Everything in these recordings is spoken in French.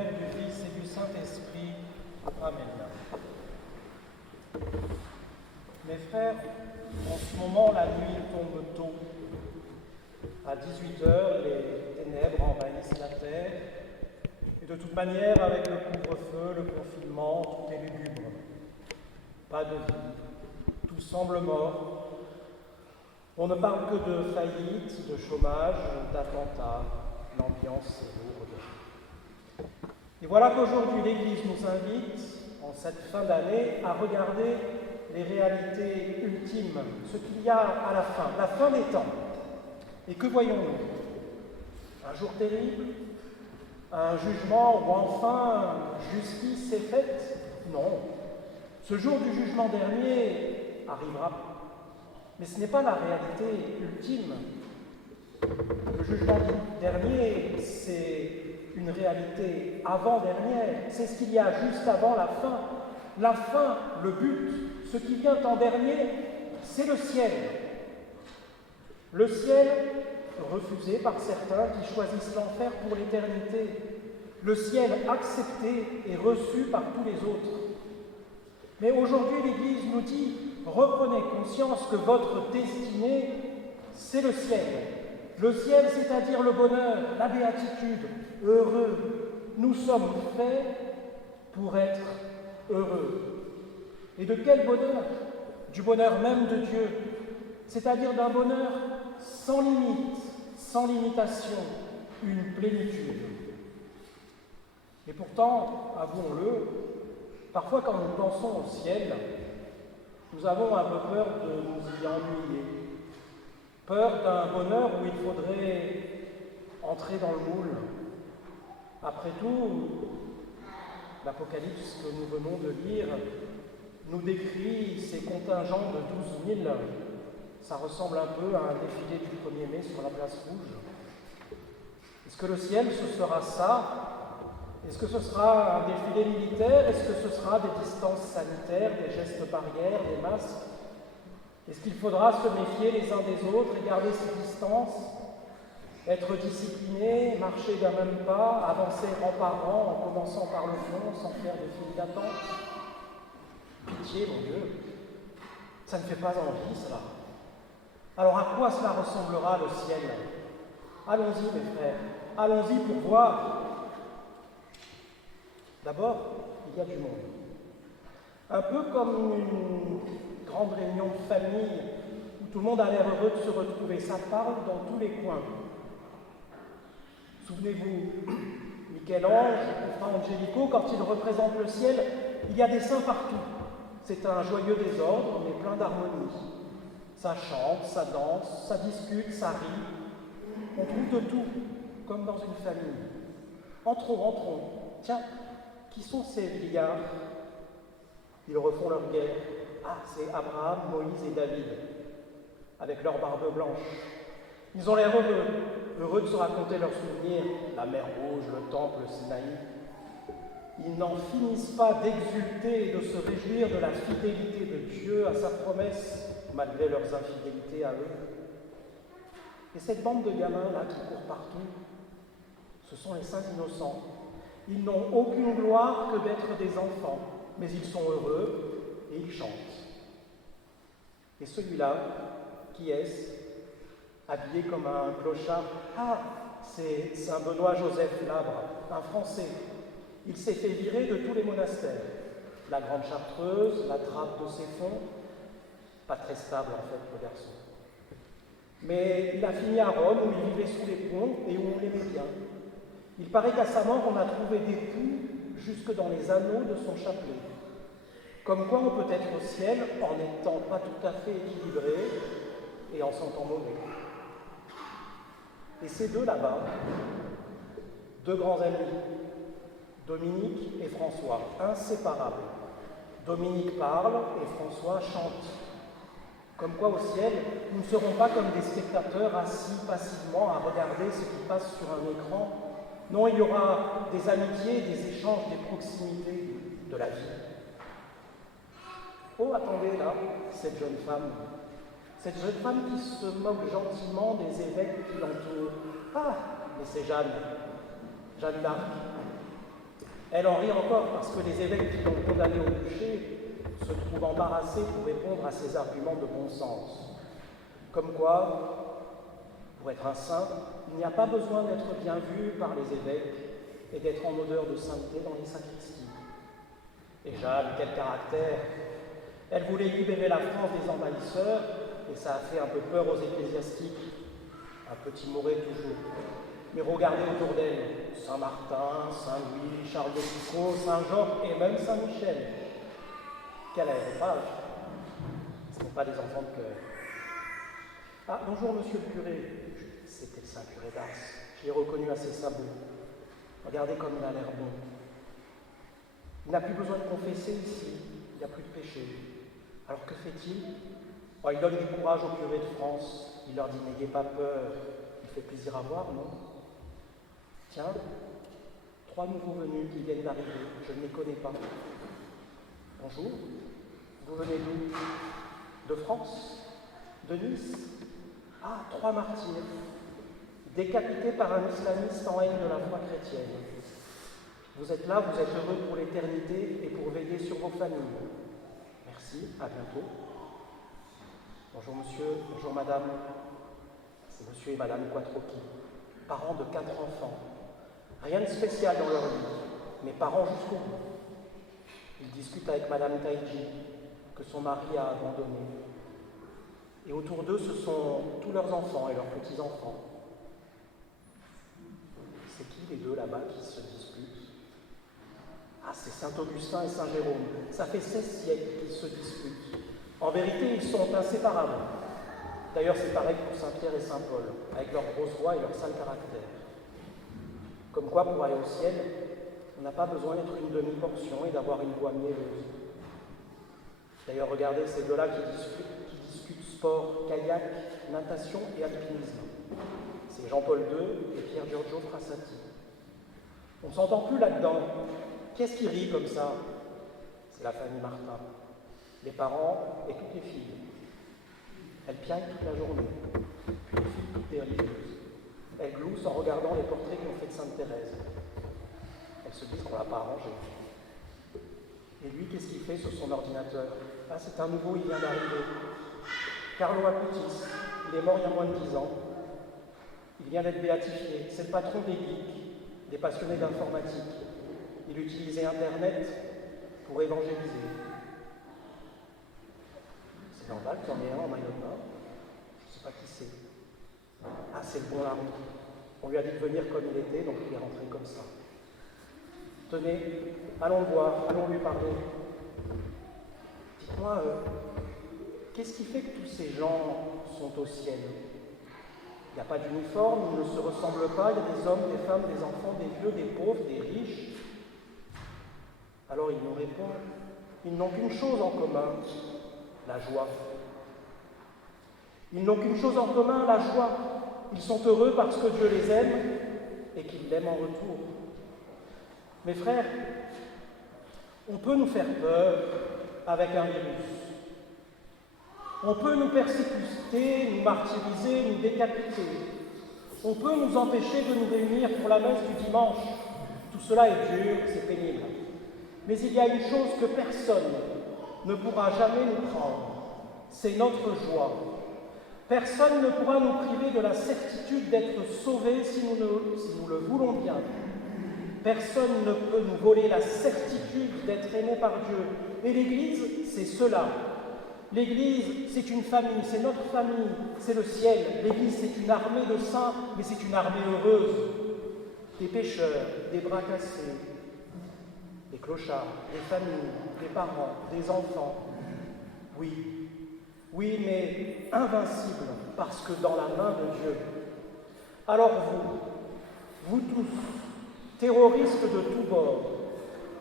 Père, du Fils et du Saint-Esprit. Amen. Mes frères, en ce moment, la nuit tombe tôt. À 18h, les ténèbres envahissent la terre. Et de toute manière, avec le couvre-feu, le confinement, tout est lugubre. Pas de vie. Tout semble mort. On ne parle que de faillite, de chômage, d'attentats. L'ambiance est lourde. Et voilà qu'aujourd'hui, l'Église nous invite, en cette fin d'année, à regarder les réalités ultimes, ce qu'il y a à la fin des temps. Et que voyons-nous? Un jour terrible? Un jugement où enfin justice est faite? Non. Ce jour du jugement dernier arrivera. Mais ce n'est pas la réalité ultime. Le jugement dernier, c'est une réalité avant-dernière. C'est ce qu'il y a juste avant la fin. La fin, le but, ce qui vient en dernier, c'est le ciel. Le ciel refusé par certains qui choisissent l'enfer pour l'éternité. Le ciel accepté et reçu par tous les autres. Mais aujourd'hui, l'Église nous dit, reprenez conscience que votre destinée, c'est le ciel. Le ciel, c'est-à-dire le bonheur, la béatitude, heureux. Nous sommes faits pour être heureux. Et de quel bonheur? Du bonheur même de Dieu, c'est-à-dire d'un bonheur sans limite, sans limitation, une plénitude. Et pourtant, avouons-le, parfois quand nous pensons au ciel, nous avons un peu peur de nous y ennuyer. Peur d'un bonheur où il faudrait entrer dans le moule. Après tout, l'Apocalypse que nous venons de lire nous décrit ces contingents de 12 000. Ça ressemble un peu à un défilé du 1er mai sur la place Rouge. Est-ce que le ciel, ce sera ça? Est-ce que ce sera un défilé militaire? Est-ce que ce sera des distances sanitaires, des gestes barrières, des masques? Est-ce qu'il faudra se méfier les uns des autres et garder ses distances, être discipliné, marcher d'un même pas, avancer rang par rang en commençant par le fond sans faire de file d'attente? Pitié, mon Dieu, ça ne fait pas envie, cela. Alors à quoi cela ressemblera le ciel? Allons-y, mes frères, allons-y pour voir. D'abord, il y a du monde. Un peu comme une grande réunion de famille où tout le monde a l'air heureux de se retrouver. Ça parle dans tous les coins. Souvenez-vous, Michel-Ange, Fra Angelico, quand il représente le ciel, il y a des saints partout. C'est un joyeux désordre, mais plein d'harmonie. Ça chante, ça danse, ça discute, ça rit. On trouve de tout, comme dans une famille. Entrons, entrons. Tiens, qui sont ces vieillards? Ils refont leur guerre. Ah, c'est Abraham, Moïse et David, avec leur barbe blanche. Ils ont l'air heureux de se raconter leurs souvenirs, la mer Rouge, le temple, le Sinaï. Ils n'en finissent pas d'exulter et de se réjouir de la fidélité de Dieu à sa promesse, malgré leurs infidélités à eux. Et cette bande de gamins-là qui courent partout, ce sont les saints innocents. Ils n'ont aucune gloire que d'être des enfants, mais ils sont heureux et ils chantent. Et celui-là, qui est-ce? Habillé comme un clochard. Ah, c'est Saint Benoît-Joseph Labre, un Français. Il s'est fait virer de tous les monastères. La Grande Chartreuse, la Trappe de Céphon, pas très stable en fait, le garçon. Mais il a fini à Rome, où il vivait sous les ponts et où on l'aimait bien. Il paraît qu'à sa mort, on a trouvé des poux jusque dans les anneaux de son chapelet. Comme quoi on peut être au ciel en n'étant pas tout à fait équilibré et en sentant mauvais. Et ces deux là-bas, deux grands amis, Dominique et François, inséparables. Dominique parle et François chante. Comme quoi au ciel, nous ne serons pas comme des spectateurs assis passivement à regarder ce qui passe sur un écran. Non, il y aura des amitiés, des échanges, des proximités, de la vie. Oh, attendez là, cette jeune femme qui se moque gentiment des évêques qui l'entourent. Ah, mais c'est Jeanne d'Arc. Elle en rit encore parce que les évêques qui l'ont condamné au péché se trouvent embarrassés pour répondre à ses arguments de bon sens. Comme quoi, pour être un saint, il n'y a pas besoin d'être bien vu par les évêques et d'être en odeur de sainteté dans les sacristies. Et Jeanne, quel caractère! Elle voulait libérer la France des envahisseurs, et ça a fait un peu peur aux ecclésiastiques. Un peu timoré toujours. Mais regardez autour d'elle, Saint-Martin, Saint-Louis, Charles de Foucault, Saint-Georges et même Saint-Michel. Quel aéropage! Ce ne sont pas des enfants de cœur. Ah, bonjour, monsieur le curé. C'était le Saint-Curé d'Ars. Je l'ai reconnu à ses sabots. Regardez comme il a l'air bon. Il n'a plus besoin de confesser ici. Il n'y a plus de péché. Alors que fait-il? Oh, il donne du courage aux curés de France. Il leur dit, n'ayez pas peur. Il fait plaisir à voir, non? Tiens, 3 nouveaux venus qui viennent d'arriver. Je ne les connais pas. Bonjour. Vous venez d'où? De France? De Nice? Ah, 3 martyrs, décapités par un islamiste en haine de la foi chrétienne. Vous êtes là, vous êtes heureux pour l'éternité et pour veiller sur vos familles. Merci, à bientôt. Bonjour monsieur, bonjour madame. C'est monsieur et madame Quattrochi, parents de 4 enfants. Rien de spécial dans leur vie, mais parents jusqu'au bout. Ils discutent avec madame Taïji, que son mari a abandonnée. Et autour d'eux, ce sont tous leurs enfants et leurs petits-enfants. C'est qui les deux là-bas qui se disputent? Ah, c'est Saint-Augustin et Saint-Jérôme. Ça fait 16 siècles qu'ils se disputent. En vérité, ils sont inséparables. D'ailleurs, c'est pareil pour Saint-Pierre et Saint-Paul, avec leur grosse voix et leur sale caractère. Comme quoi, pour aller au ciel, on n'a pas besoin d'être une demi-portion et d'avoir une voix mielleuse. D'ailleurs, regardez ces deux-là qui discutent sport, kayak, natation et alpinisme. C'est Jean-Paul II et Pier Giorgio Frassati. On ne s'entend plus là-dedans. Qu'est-ce qui rit comme ça? C'est la famille Martin. Les parents et toutes les filles. Elles piaillent toute la journée. Puis les filles toutes des religieuses. Elles gloussent en regardant les portraits qu'on fait de Sainte Thérèse. Elles se disent qu'on ne l'a pas arrangé. Et lui, qu'est-ce qu'il fait sur son ordinateur? Ah, c'est un nouveau, il vient d'arriver. Carlo Acutis, il est mort il y a moins de 10 ans. Il vient d'être béatifié. C'est le patron des geeks, des passionnés d'informatique. Il utilisait Internet pour évangéliser. C'est normal qu'il y en ait un en maillot de bain. Je ne sais pas qui c'est. Ah, c'est le bon larron. On lui a dit de venir comme il était, donc il est rentré comme ça. Tenez, allons le voir, allons lui parler. Dites-moi, qu'est-ce qui fait que tous ces gens sont au ciel? Il n'y a pas d'uniforme, ils ne se ressemblent pas, il y a des hommes, des femmes, des enfants, des vieux, des pauvres, des riches. Alors il nous répond, ils n'ont qu'une chose en commun, la joie. Ils n'ont qu'une chose en commun, la joie. Ils sont heureux parce que Dieu les aime et qu'il l'aime en retour. Mes frères, on peut nous faire peur avec un virus. On peut nous persécuter, nous martyriser, nous décapiter. On peut nous empêcher de nous réunir pour la messe du dimanche. Tout cela est dur, c'est pénible. Mais il y a une chose que personne ne pourra jamais nous prendre, c'est notre joie. Personne ne pourra nous priver de la certitude d'être sauvés si nous le voulons bien. Personne ne peut nous voler la certitude d'être aimé par Dieu. Et l'Église, c'est cela. L'Église, c'est une famille, c'est notre famille, c'est le ciel. L'Église, c'est une armée de saints, mais c'est une armée heureuse. Des pécheurs, des bras cassés, des clochards, des familles, des parents, des enfants. Oui, mais invincible, parce que dans la main de Dieu. Alors vous tous, terroristes de tous bords,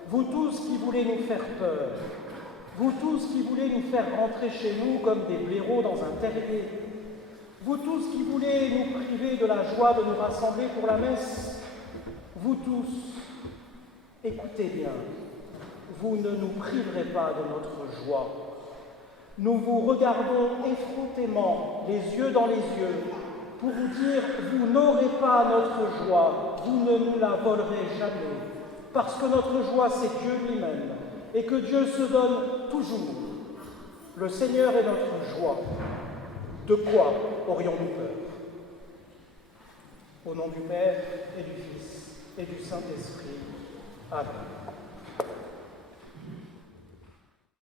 vous tous qui voulez nous faire peur, vous tous qui voulez nous faire rentrer chez nous comme des blaireaux dans un terrier, vous tous qui voulez nous priver de la joie de nous rassembler pour la messe, vous tous, écoutez bien, vous ne nous priverez pas de notre joie. Nous vous regardons effrontément, les yeux dans les yeux, pour vous dire, vous n'aurez pas notre joie, vous ne nous la volerez jamais. parce que notre joie, c'est Dieu lui-même, et que Dieu se donne toujours. Le Seigneur est notre joie. De quoi aurions-nous peur? Au nom du Père et du Fils et du Saint-Esprit. Amen.